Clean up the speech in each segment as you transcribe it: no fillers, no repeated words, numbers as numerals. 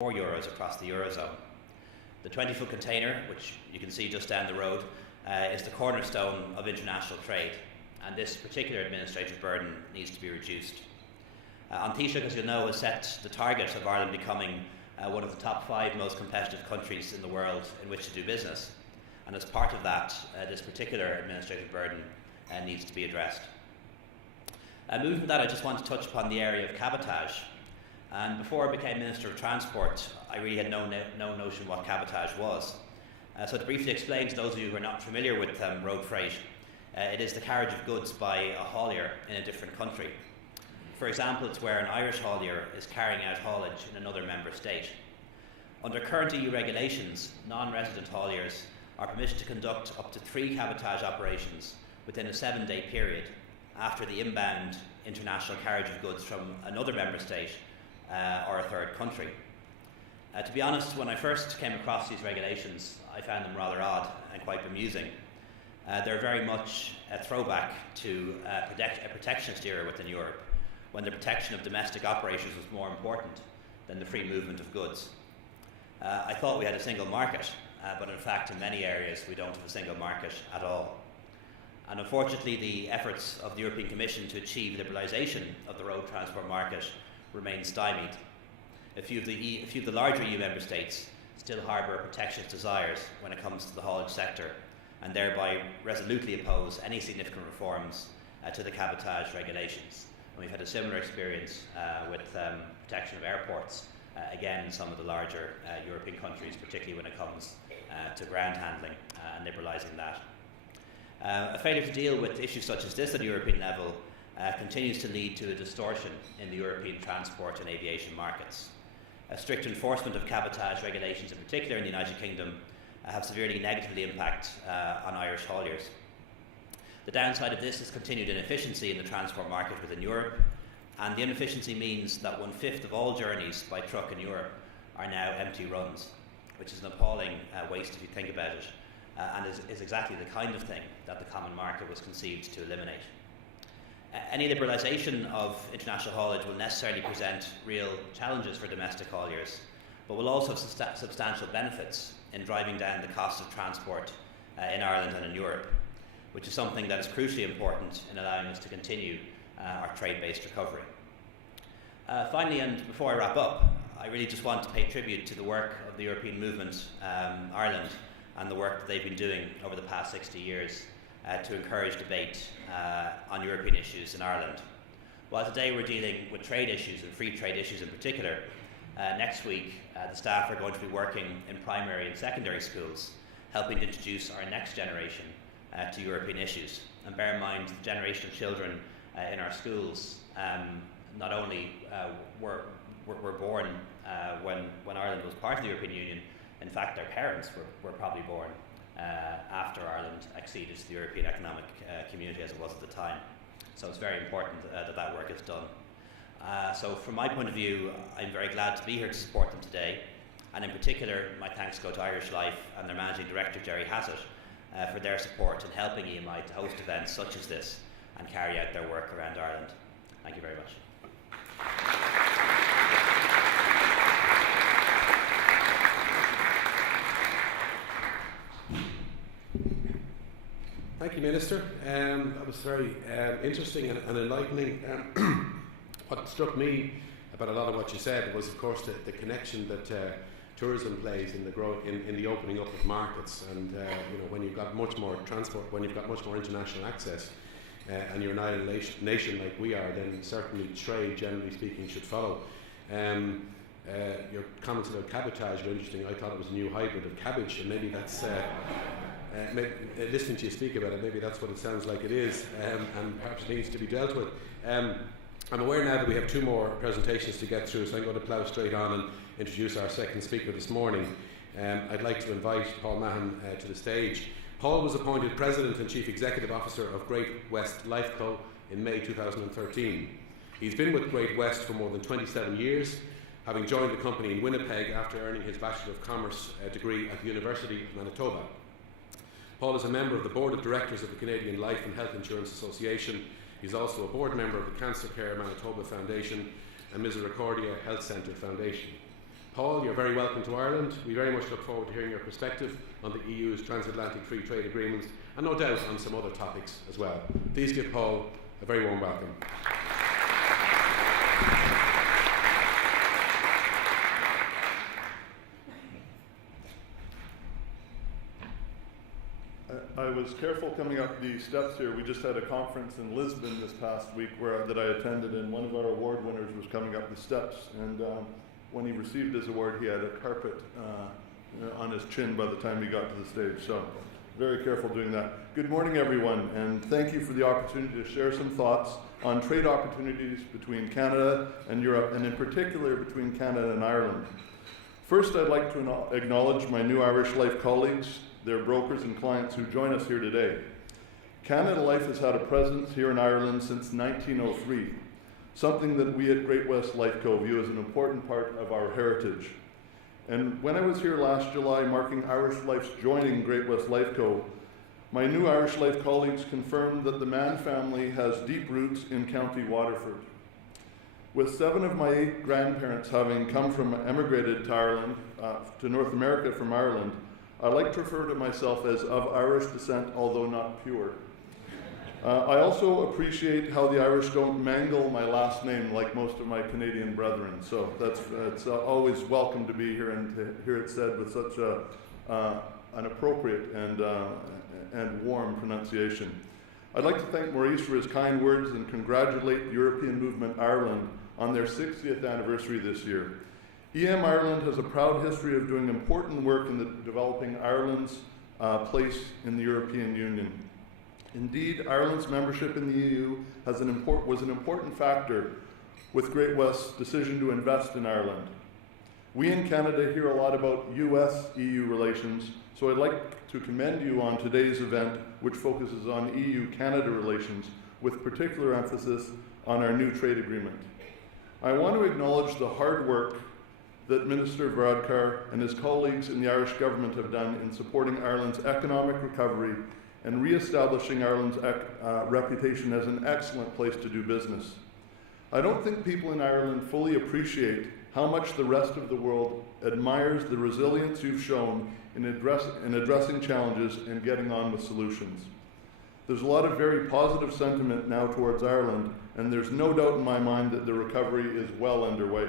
euros across the Eurozone. The 20-foot container, which you can see just down the road, is the cornerstone of international trade, and this particular administrative burden needs to be reduced. An Taoiseach, as you'll know, has set the target of Ireland becoming one of the top 5 most competitive countries in the world in which to do business, and as part of that, this particular administrative burden needs to be addressed. Moving from that, I just want to touch upon the area of cabotage. And before I became Minister of Transport, I really had no notion what cabotage was. So to briefly explain to those of you who are not familiar with road freight, it is the carriage of goods by a haulier in a different country. For example, it's where an Irish haulier is carrying out haulage in another member state. Under current EU regulations, non-resident hauliers are permitted to conduct up to 3 cabotage operations within a 7-day period after the inbound international carriage of goods from another member state or a third country. To be honest, when I first came across these regulations, I found them rather odd and quite bemusing. They're very much a throwback to a protectionist era within Europe, when the protection of domestic operators was more important than the free movement of goods. I thought we had a single market, but in fact in many areas we don't have a single market at all. And unfortunately, the efforts of the European Commission to achieve liberalisation of the road transport market remain stymied. A few of the larger EU member states still harbour protectionist desires when it comes to the haulage sector, and thereby resolutely oppose any significant reforms to the cabotage regulations. And we've had a similar experience with protection of airports, again in some of the larger European countries, particularly when it comes to ground handling and liberalising that. A failure to deal with issues such as this at a European level continues to lead to a distortion in the European transport and aviation markets. A strict enforcement of cabotage regulations, in particular in the United Kingdom, have severely negatively impact on Irish hauliers. The downside of this is continued inefficiency in the transport market within Europe, and the inefficiency means that 1/5 of all journeys by truck in Europe are now empty runs, which is an appalling waste if you think about it, and is exactly the kind of thing that the common market was conceived to eliminate. Any liberalisation of international haulage will necessarily present real challenges for domestic hauliers, but will also have substantial benefits in driving down the cost of transport in Ireland and in Europe, which is something that is crucially important in allowing us to continue our trade-based recovery. Finally, and before I wrap up, I really just want to pay tribute to the work of the European Movement Ireland and the work that they've been doing over the past 60 years to encourage debate on European issues in Ireland. While today we're dealing with trade issues and free trade issues in particular, next week the staff are going to be working in primary and secondary schools, helping to introduce our next generation to European issues. And bear in mind, the generation of children in our schools not only were born when Ireland was part of the European Union, in fact their parents were probably born after Ireland acceded to the European Economic Community as it was at the time. So it's very important that work is done. So from my point of view, I'm very glad to be here to support them today, and in particular my thanks go to Irish Life and their Managing Director Jerry Hassett for their support in helping EMI to host events such as this and carry out their work around Ireland. Thank you very much. Thank you, Minister. That was very interesting and enlightening. What struck me about a lot of what you said was, of course, the connection that tourism plays in the opening up of markets. And when you've got much more transport, when you've got much more international access, and you're not a nation like we are, then certainly trade, generally speaking, should follow. Your comments about cabotage were interesting. I thought it was a new hybrid of cabbage, and maybe that's. Listening to you speak about it, maybe that's what it sounds like it is, and perhaps needs to be dealt with. I'm aware now that we have 2 more presentations to get through, so I'm going to plough straight on and introduce our second speaker this morning. I'd like to invite Paul Mahon to the stage. Paul was appointed President and Chief Executive Officer of Great West Lifeco in May 2013. He's been with Great West for more than 27 years, having joined the company in Winnipeg after earning his Bachelor of Commerce degree at the University of Manitoba. Paul is a member of the Board of Directors of the Canadian Life and Health Insurance Association. He's also a board member of the Cancer Care Manitoba Foundation and Misericordia Health Centre Foundation. Paul, you're very welcome to Ireland. We very much look forward to hearing your perspective on the EU's transatlantic free trade agreements and no doubt on some other topics as well. Please give Paul a very warm welcome. I was careful coming up the steps here. We just had a conference in Lisbon this past week that I attended, and one of our award winners was coming up the steps. And when he received his award, he had a carpet on his chin by the time he got to the stage. So very careful doing that. Good morning, everyone, and thank you for the opportunity to share some thoughts on trade opportunities between Canada and Europe, and in particular between Canada and Ireland. First, I'd like to acknowledge my new Irish Life colleagues, their brokers and clients who join us here today. Canada Life has had a presence here in Ireland since 1903, something that we at Great-West Lifeco view as an important part of our heritage. And when I was here last July marking Irish Life's joining Great-West Lifeco, my new Irish Life colleagues confirmed that the Mann family has deep roots in County Waterford. With 7 of my 8 grandparents having emigrated to Ireland, to North America from Ireland, I like to refer to myself as of Irish descent, although not pure. I also appreciate how the Irish don't mangle my last name like most of my Canadian brethren. So it's always welcome to be here and to hear it said with such an appropriate and warm pronunciation. I'd like to thank Maurice for his kind words and congratulate the European Movement Ireland on their 60th anniversary this year. EM Ireland has a proud history of doing important work in developing Ireland's place in the European Union. Indeed, Ireland's membership in the EU was an important factor with Great-West's decision to invest in Ireland. We in Canada hear a lot about US-EU relations, so I'd like to commend you on today's event, which focuses on EU-Canada relations, with particular emphasis on our new trade agreement. I want to acknowledge the hard work that Minister Varadkar and his colleagues in the Irish government have done in supporting Ireland's economic recovery and re-establishing Ireland's reputation as an excellent place to do business. I don't think people in Ireland fully appreciate how much the rest of the world admires the resilience you've shown in addressing challenges and getting on with solutions. There's a lot of very positive sentiment now towards Ireland, and there's no doubt in my mind that the recovery is well underway.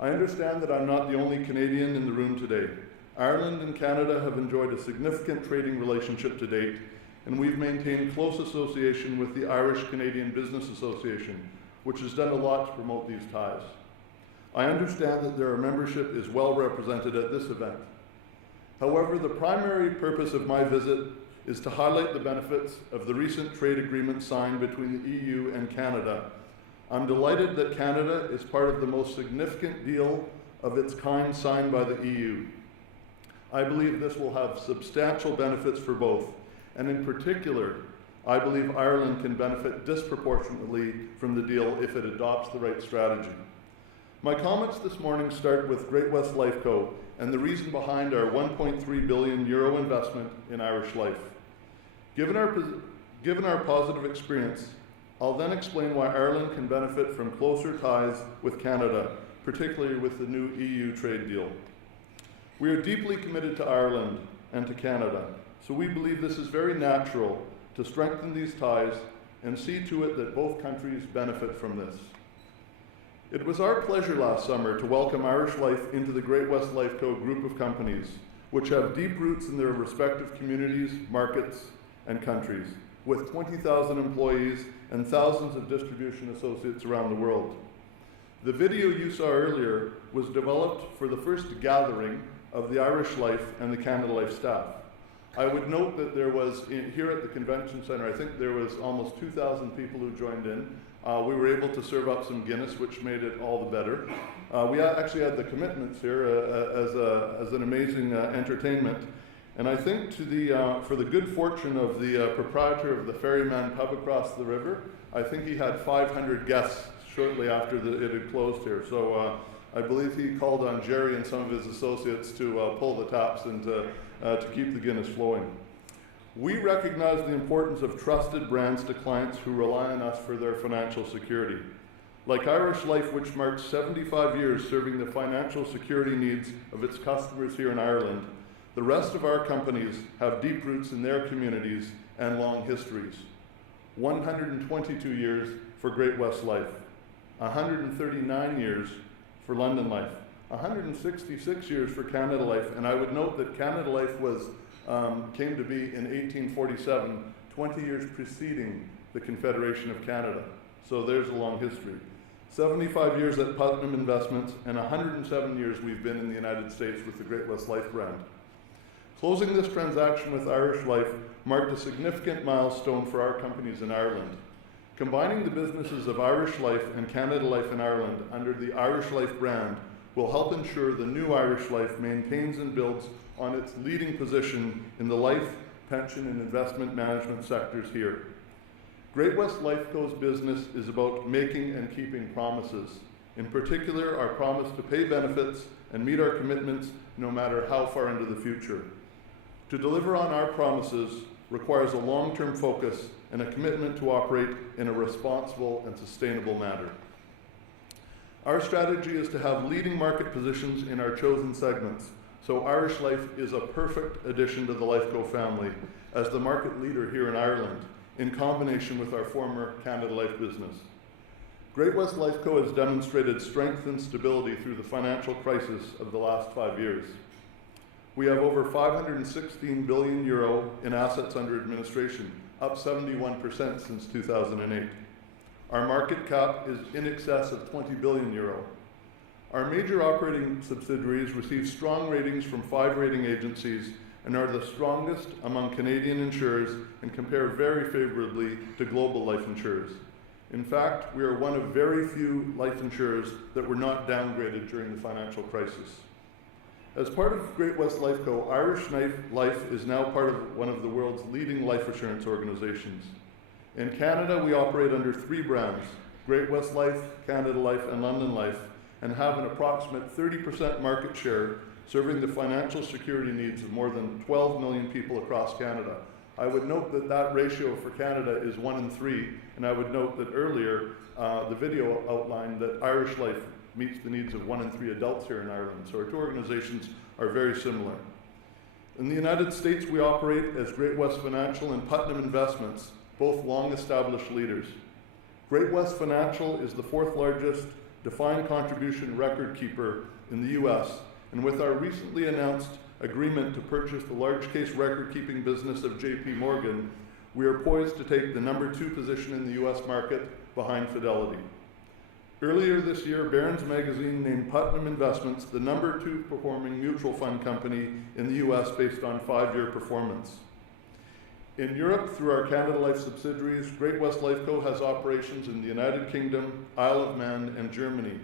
I understand that I'm not the only Canadian in the room today. Ireland and Canada have enjoyed a significant trading relationship to date, and we've maintained close association with the Irish-Canadian Business Association, which has done a lot to promote these ties. I understand that their membership is well represented at this event. However, the primary purpose of my visit is to highlight the benefits of the recent trade agreement signed between the EU and Canada. I'm delighted that Canada is part of the most significant deal of its kind signed by the EU. I believe this will have substantial benefits for both, and in particular, I believe Ireland can benefit disproportionately from the deal if it adopts the right strategy. My comments this morning start with Great-West Lifeco and the reason behind our €1.3 billion investment in Irish Life. Given our positive experience, I'll then explain why Ireland can benefit from closer ties with Canada, particularly with the new EU trade deal. We are deeply committed to Ireland and to Canada, so we believe this is very natural to strengthen these ties and see to it that both countries benefit from this. It was our pleasure last summer to welcome Irish Life into the Great-West Lifeco group of companies, which have deep roots in their respective communities, markets, and countries, with 20,000 employees and thousands of distribution associates around the world. The video you saw earlier was developed for the first gathering of the Irish Life and the Canada Life staff. I would note that there was, here at the Convention Centre, I think there was almost 2,000 people who joined in. We were able to serve up some Guinness, which made it all the better. We actually had the commitments here as an amazing entertainment. And I think for the good fortune of the proprietor of the Ferryman pub across the river, I think he had 500 guests shortly after it had closed here. So I believe he called on Jerry and some of his associates to pull the taps and to keep the Guinness flowing. We recognize the importance of trusted brands to clients who rely on us for their financial security. Like Irish Life, which marks 75 years serving the financial security needs of its customers here in Ireland, the rest of our companies have deep roots in their communities and long histories. 122 years for Great-West Life, 139 years for London Life, 166 years for Canada Life, and I would note that Canada Life came to be in 1847, 20 years preceding the Confederation of Canada. So there's a long history. 75 years at Putnam Investments, and 107 years we've been in the United States with the Great-West Life brand. Closing this transaction with Irish Life marked a significant milestone for our companies in Ireland. Combining the businesses of Irish Life and Canada Life in Ireland under the Irish Life brand will help ensure the new Irish Life maintains and builds on its leading position in the life, pension, and investment management sectors here. Great-West Lifeco's business is about making and keeping promises. In particular, our promise to pay benefits and meet our commitments no matter how far into the future. To deliver on our promises requires a long-term focus and a commitment to operate in a responsible and sustainable manner. Our strategy is to have leading market positions in our chosen segments, so Irish Life is a perfect addition to the Lifeco family as the market leader here in Ireland, in combination with our former Canada Life business. Great-West Lifeco has demonstrated strength and stability through the financial crisis of the last 5 years. We have over 516 billion euro in assets under administration, up 71% since 2008. Our market cap is in excess of 20 billion euro. Our major operating subsidiaries receive strong ratings from 5 rating agencies and are the strongest among Canadian insurers and compare very favorably to global life insurers. In fact, we are one of very few life insurers that were not downgraded during the financial crisis. As part of Great-West Lifeco, Irish Life is now part of one of the world's leading life assurance organizations. In Canada, we operate under 3 brands, Great-West Life, Canada Life, and London Life, and have an approximate 30% market share serving the financial security needs of more than 12 million people across Canada. I would note that that ratio for Canada is 1 in 3, and I would note that earlier the video outlined that Irish Life meets the needs of 1 in 3 adults here in Ireland, so our 2 organizations are very similar. In the United States, we operate as Great-West Financial and Putnam Investments, both long-established leaders. Great-West Financial is the 4th largest defined contribution record keeper in the U.S., and with our recently announced agreement to purchase the large case record-keeping business of J.P. Morgan, we are poised to take the number 2 position in the U.S. market behind Fidelity. Earlier this year, Barron's Magazine named Putnam Investments the number 2 performing mutual fund company in the U.S. based on 5-year performance. In Europe, through our Canada Life subsidiaries, Great-West Lifeco has operations in the United Kingdom, Isle of Man, and Germany,